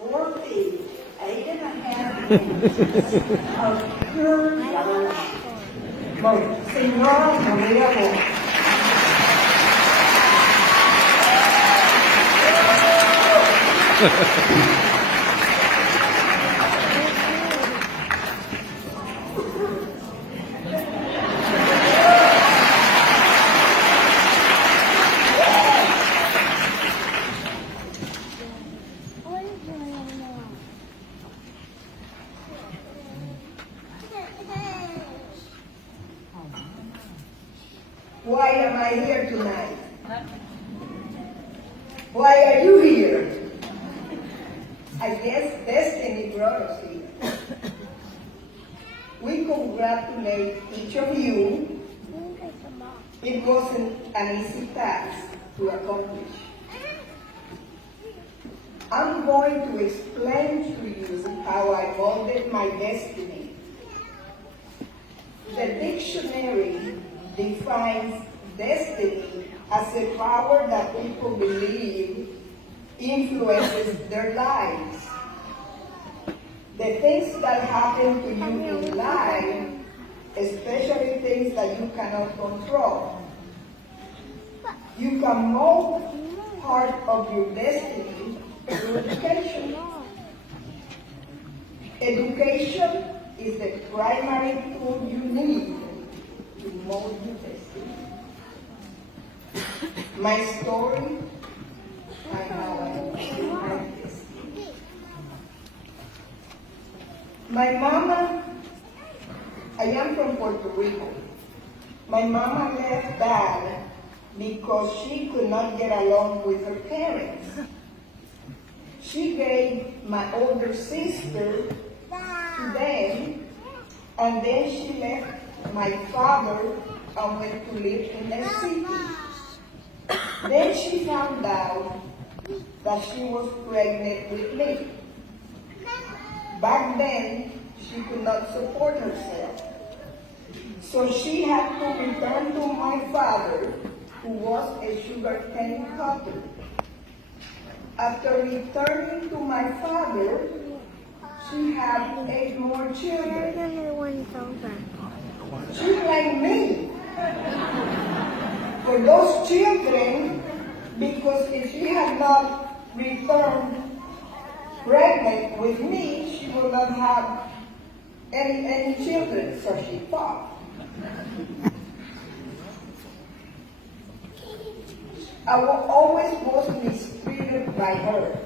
4 feet, 8.5 inches of pure gold. Señora, no me hago. Why am I here tonight? Why are you here? I guess destiny brought us here. We congratulate each of you. It wasn't an easy task to accomplish. I'm going to explain to you how I molded my destiny. The dictionary defines destiny as a power that people believe influences their lives. The things that happen to you in life, especially things that you cannot control. You can mold part of your destiny through education. Education is the primary tool you need to mold your destiny. My story, I know I molded my destiny. My mama, I am from Puerto Rico. My mama left Dad because she could not get along with her parents. She gave my older sister to them, and then she left my father and went to live in the city. Then she found out that she was pregnant with me. Back then, she could not support herself. So she had to return to my father, who was a sugarcane cutter. After returning to my father, she had 8 more children. She blamed me for those children, because if she had not returned pregnant with me, she would not have any children, so she thought. I always was mistreated by her.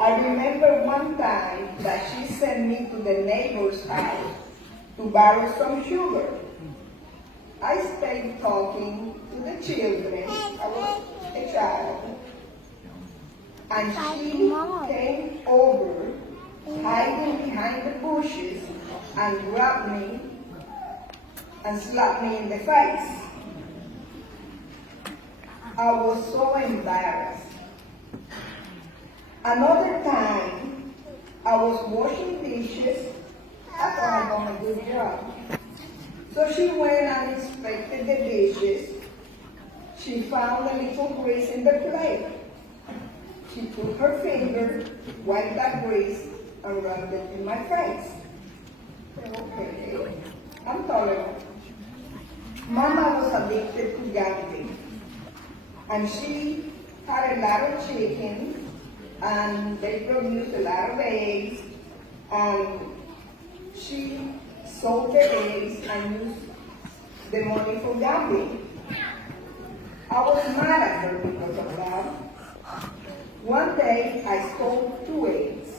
I remember one time that she sent me to the neighbor's house to borrow some sugar. I stayed talking to the children. I was a child. And she came over, hiding behind the bushes, and grabbed me and slapped me in the face. I was so embarrassed. Another time, I was washing dishes. I thought I done a good job. So she went and inspected the dishes. She found a little grease in the plate. She took her finger, wiped that grease, and rubbed it in my face. Okay, I'm tolerant. Mama was addicted to gambling. And she had a lot of chickens, and they produced a lot of eggs, and she sold the eggs and used the money for gambling. I was mad at her because of that. One day, I stole 2 eggs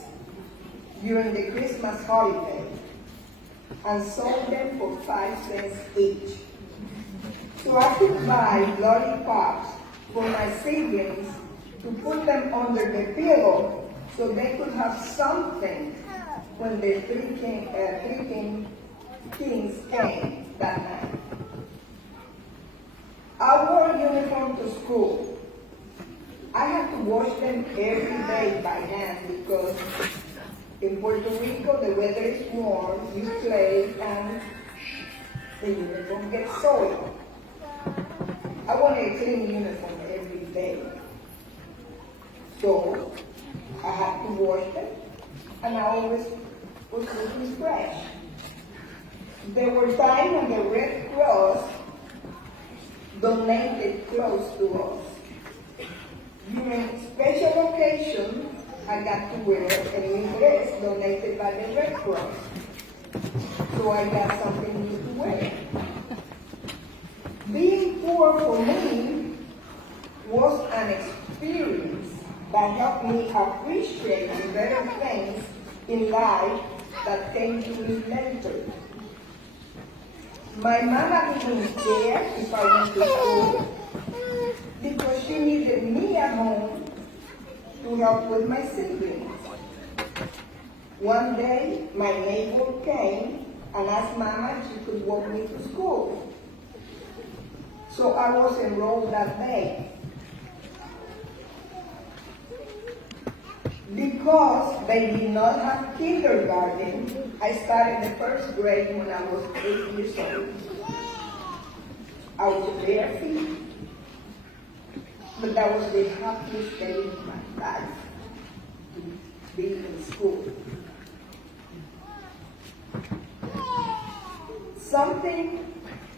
during the Christmas holiday and sold them for 5 cents each. So I could buy lollipops for my siblings to put them under the pillow so they could have something when the three kings came that night. I wore a uniform to school. I had to wash them every day by hand because in Puerto Rico the weather is warm, you play, and the uniform gets soiled. I wanted a clean uniform every day. So I had to wash them, and I always was looking fresh. There were times when the Red Cross donated clothes to us. During special occasions, I got to wear a new dress donated by the Red Cross. So I got something new to wear. Being poor for me was an experience that helped me appreciate the better things in life that came to me later. My mama didn't care if I went to school because she needed me at home to help with my siblings. One day, my neighbor came and asked Mama if she could walk me to school. So I was enrolled that day. Because they did not have kindergarten, I started the first grade when I was 8 years old. I was bare feet, but that was the happiest day of my life, to be in school. Something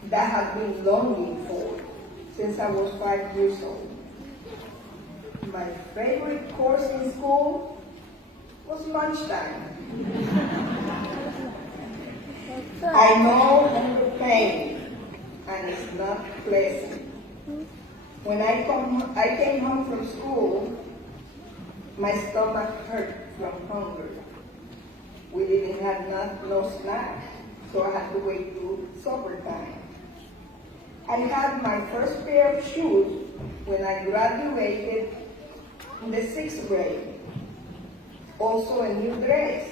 that I had been longing for since I was 5 years old. My favorite course in school was lunchtime. I know hunger pain, and it's not pleasant. When I came home from school, my stomach hurt from hunger. We didn't have no snack, so I had to wait till supper time. I had my first pair of shoes when I graduated in the 6th grade. Also a new dress.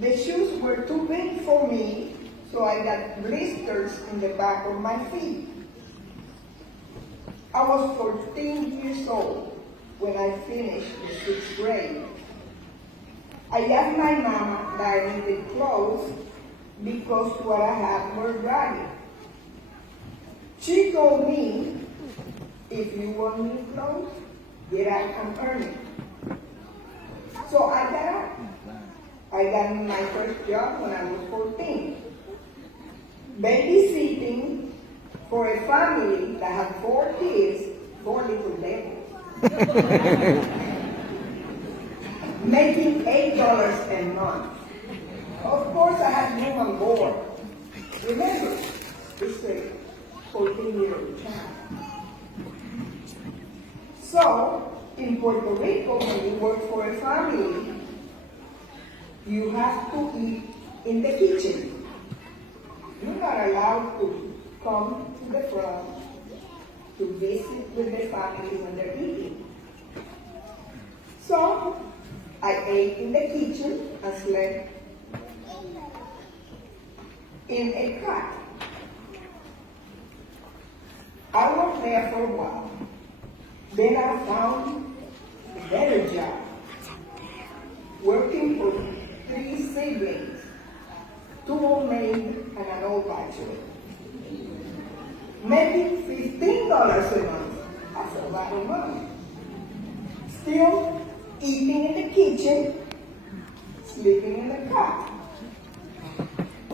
The shoes were too big for me, so I got blisters in the back of my feet. I was 14 years old when I finished the 6th grade. I asked my mama that I needed clothes because what I had were ragged. She told me, if you want new clothes, get out and earn it. So I got out. I got my first job when I was 14. Babysitting for a family that had 4 kids, 4 little devils. Making $8 a month. Of course I had room on board. Remember, it's a 14-year-old child. So, in Puerto Rico, when you work for a family, you have to eat in the kitchen. You're not allowed to come to the front to visit with the family when they're eating. So, I ate in the kitchen and slept in a cot. I worked there for a while. Then I found a better job, working for 3 siblings, 2 old maids and an old bachelor. Making $15 a month. That's a lot of money. Still eating in the kitchen, sleeping in the cot.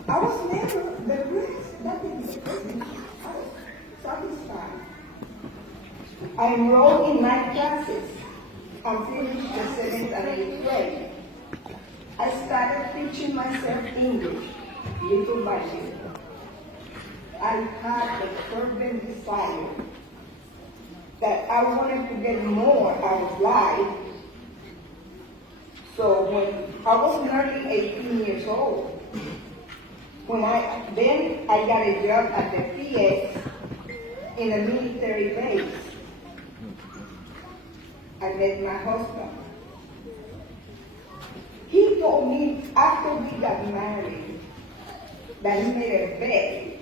I was never depressed. Nothing depressing. I was satisfied. I enrolled in night classes and finished the 7th and 8th grade. I started teaching myself English, little by little. I had a fervent desire that I wanted to get more out of life. So when I was nearly 18 years old, then I got a job at the PS in a military base. I met my husband. He told me after we got married that he made a bet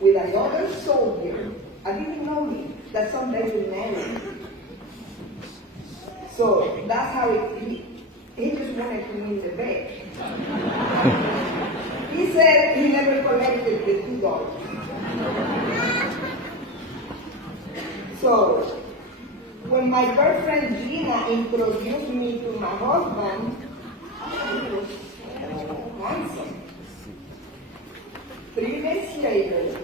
with another soldier. I didn't know me, that someday we'll marry. So that's how he just wanted to win the bet. He said he never collected the $2. So When my girlfriend Gina introduced me to my husband, he was so handsome. 3 days later,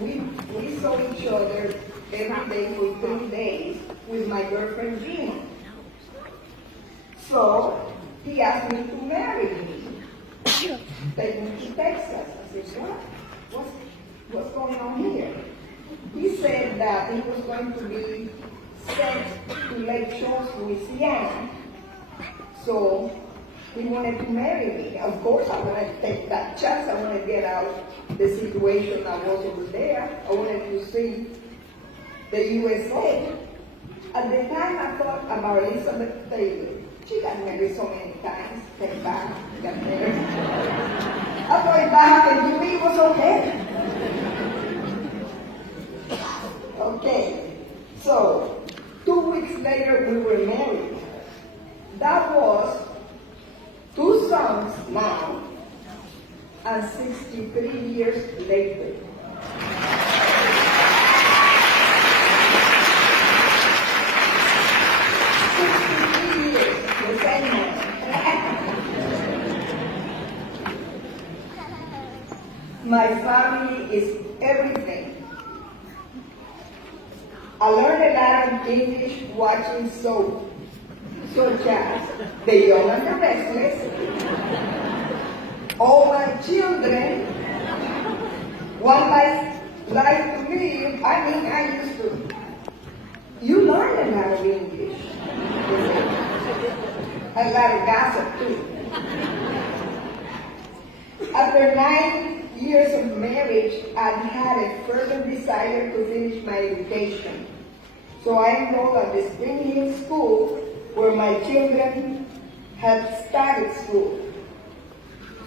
we saw each other every day for 3 days with my girlfriend Gina. So he asked me to marry me. Take me to Texas. I said, what? What's going on here? He said that he was going to be sent to Lake Shores, Louisiana. So he wanted to marry me. Of course, I wanted to take that chance. I wanted to get out of the situation I was over there. I wanted to see the USA. At the time, I thought about Elizabeth Taylor. She got married so many times. Came back, got married. I thought if that happened to me, it was okay. Okay, so 2 weeks later, we were married. That was 2 sons now, and 63 years later. 63 years, the same man. My family is everything. I learned a lot of English watching soap, such as The Young and the Restless. All my children, one life to live. I used to. You learn a lot of English. A lot of gossip too. After 9 years of marriage, I had a further desire to finish my education. So I enrolled at the Spring Hill School where my children had started school.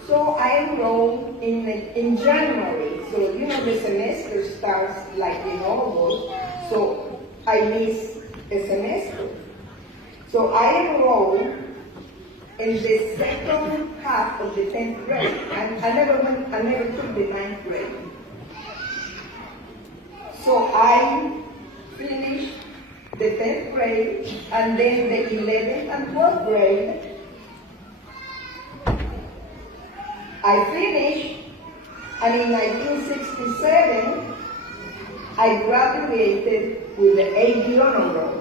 So I enrolled in January. So you know the semester starts like in August. So I missed a semester. So I enrolled in the second half of the 10th grade. I never took the 9th grade. So I finished the 10th grade, and then the 11th and 12th grade. I finished, and in 1967, I graduated with the A.D. honor roll.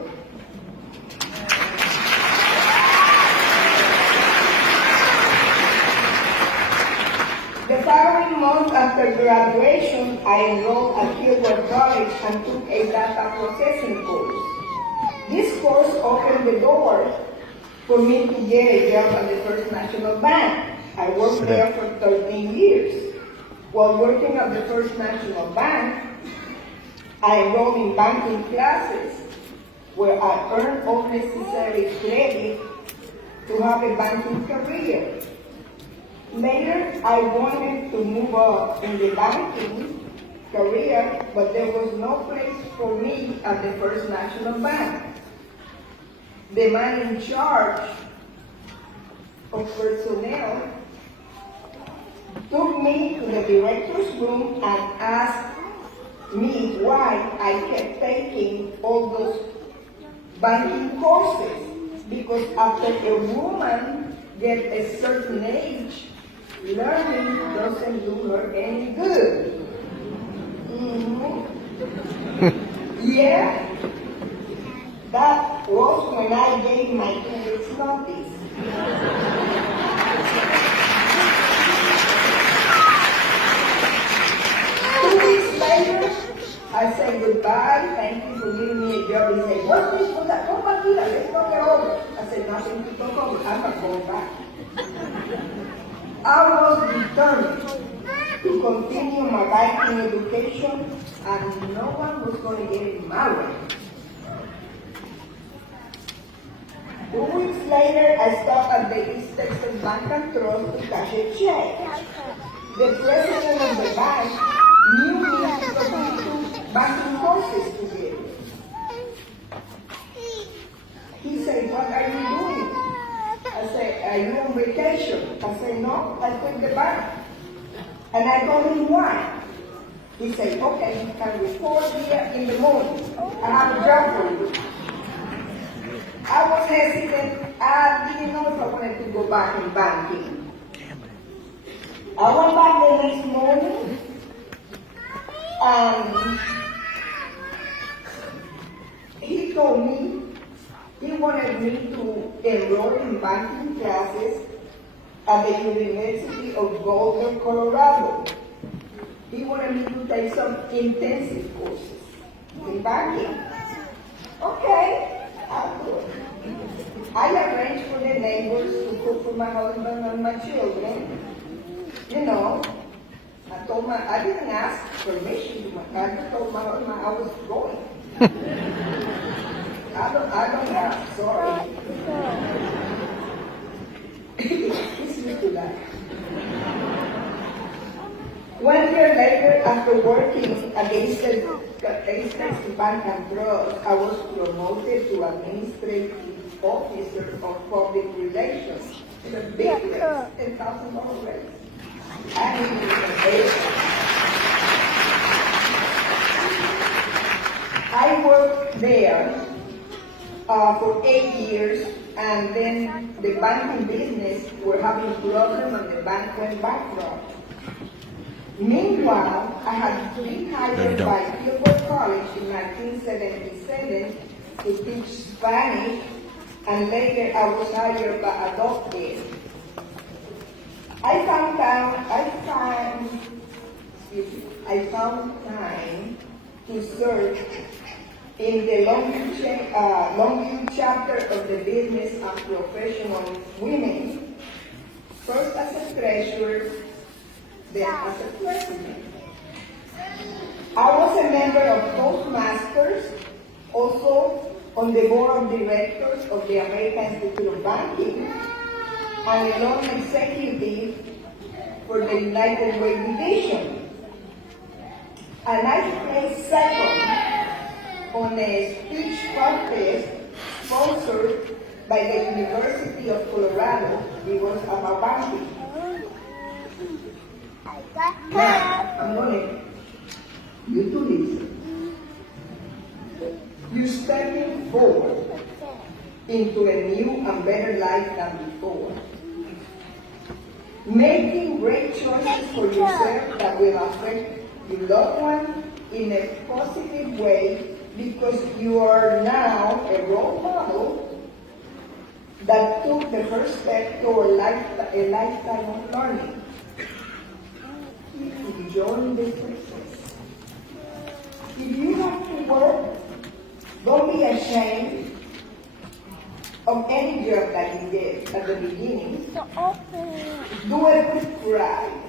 The following month after graduation, I enrolled at Kilgore College and took a data processing course. This course opened the door for me to get a job at the First National Bank. I worked there for 13 years. While working at the First National Bank, I enrolled in banking classes where I earned all necessary credit to have a banking career. Later, I wanted to move up in the banking career, but there was no place for me at the First National Bank. The man in charge of personnel took me to the director's room and asked me why I kept taking all those banking courses. Because after a woman gets a certain age, learning doesn't do her any good. Yeah, that was when I gave my 2 weeks notice. 2 weeks later, I said goodbye, thank you for giving me a job. He said, what's this for that? Come back here, let's talk it over. I said, nothing to talk over, I'm not going back. I was determined to continue my banking education, and no one was going to get in my way. 2 weeks later, I stopped at the East Texas Bank and Trust to cash a check. The president of the bank knew me because we took banking courses together. He said, what are you doing? I said, are you on vacation? I said, no, I quit the bank. And I told him why. He said, okay, you can report here in the morning. I have a job for you. I was hesitant. I didn't know if I wanted to go back in banking. I went back the next morning, and he told me he wanted me to enroll in banking classes at the University of Boulder, Colorado. He wanted me to take some intensive courses in banking. Okay, I'll do it. I arranged for the neighbors to cook for my husband and my children. You know, I didn't ask permission to I just told my husband I was going. I don't have, sorry. It's used to that. 1 year later, after working against the bank and drugs, I was promoted to administrative officer of public relations. It's a big raise, $10,000 raise. And it was amazing. I worked there for 8 years, and then the banking business were having problems and the bank went bankrupt. Meanwhile, I had been hired by Kilgore College in 1977 to teach Spanish, and later I was hired by Adopted. I found time to serve in the Longview chapter of the Business of Professional Women, first as a treasurer, then as a president. I was a member of Toastmasters, also on the board of directors of the American Institute of Banking, and a loan executive for the United Way Division. And I placed second on a speech contest sponsored by the University of Colorado. It was about banking. Now, I'm going you to listen. You're stepping forward into a new and better life than before. Making great choices for yourself that will affect your loved one in a positive way, because you are now a role model that took the first step toward a lifetime of learning. Keep enjoying the success. If you have to work, don't be ashamed of any job that you did at the beginning. Do it with pride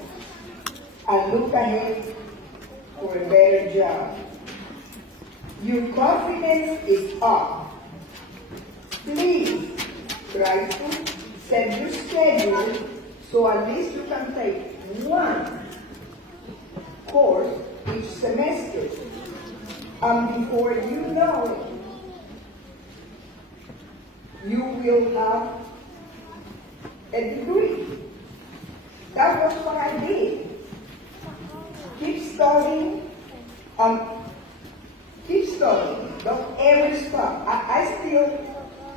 and look ahead for a better job. Your confidence is up. Please try to set your schedule so at least you can take one course each semester. And before you know it, you will have a degree. That was what I did. Keep studying. Keep studying. Don't ever stop. I still,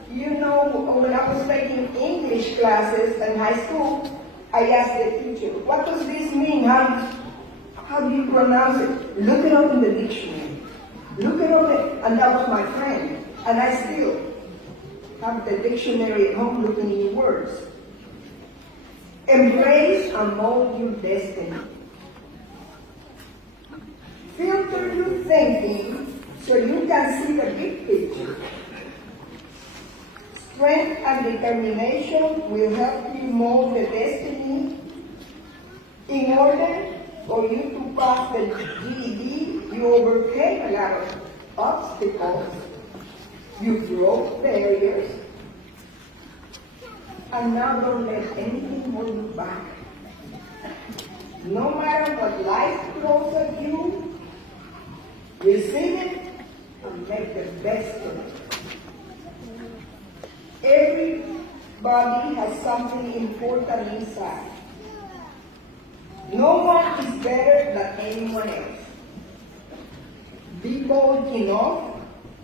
when I was taking English classes in high school, I asked the teacher, what does this mean? How do you pronounce it? Look it up in the dictionary. Look it up, and that was my friend. And I still have the dictionary at home looking in words. Embrace and mold your destiny. Filter your thinking so you can see the big picture. Strength and determination will help you mold the destiny. In order for you to pass the GED, you overcame a lot of obstacles. You broke barriers. And now don't let anything hold you back. No matter what life throws at you, receive it and make the best of it. Everybody has something important inside. No one is better than anyone else. Be bold enough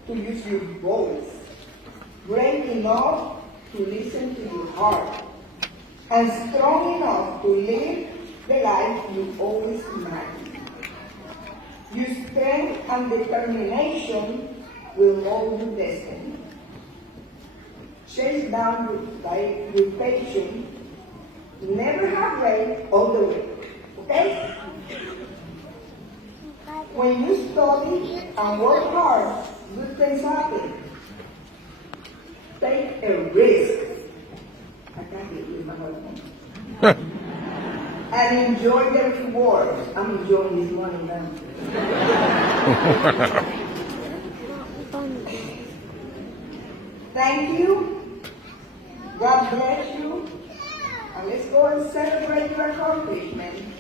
to use your voice. brave enough to listen to your heart, and strong enough to live the life you always imagined. Your strength and determination will mold your destiny. Chase down your patience. Never have rain all the way. Okay? When you study and work hard, good things happen. Take a risk. I can't get you in my husband. And enjoy the rewards. I'm enjoying this money now. Thank you. God bless you. And let's go and celebrate your accomplishment.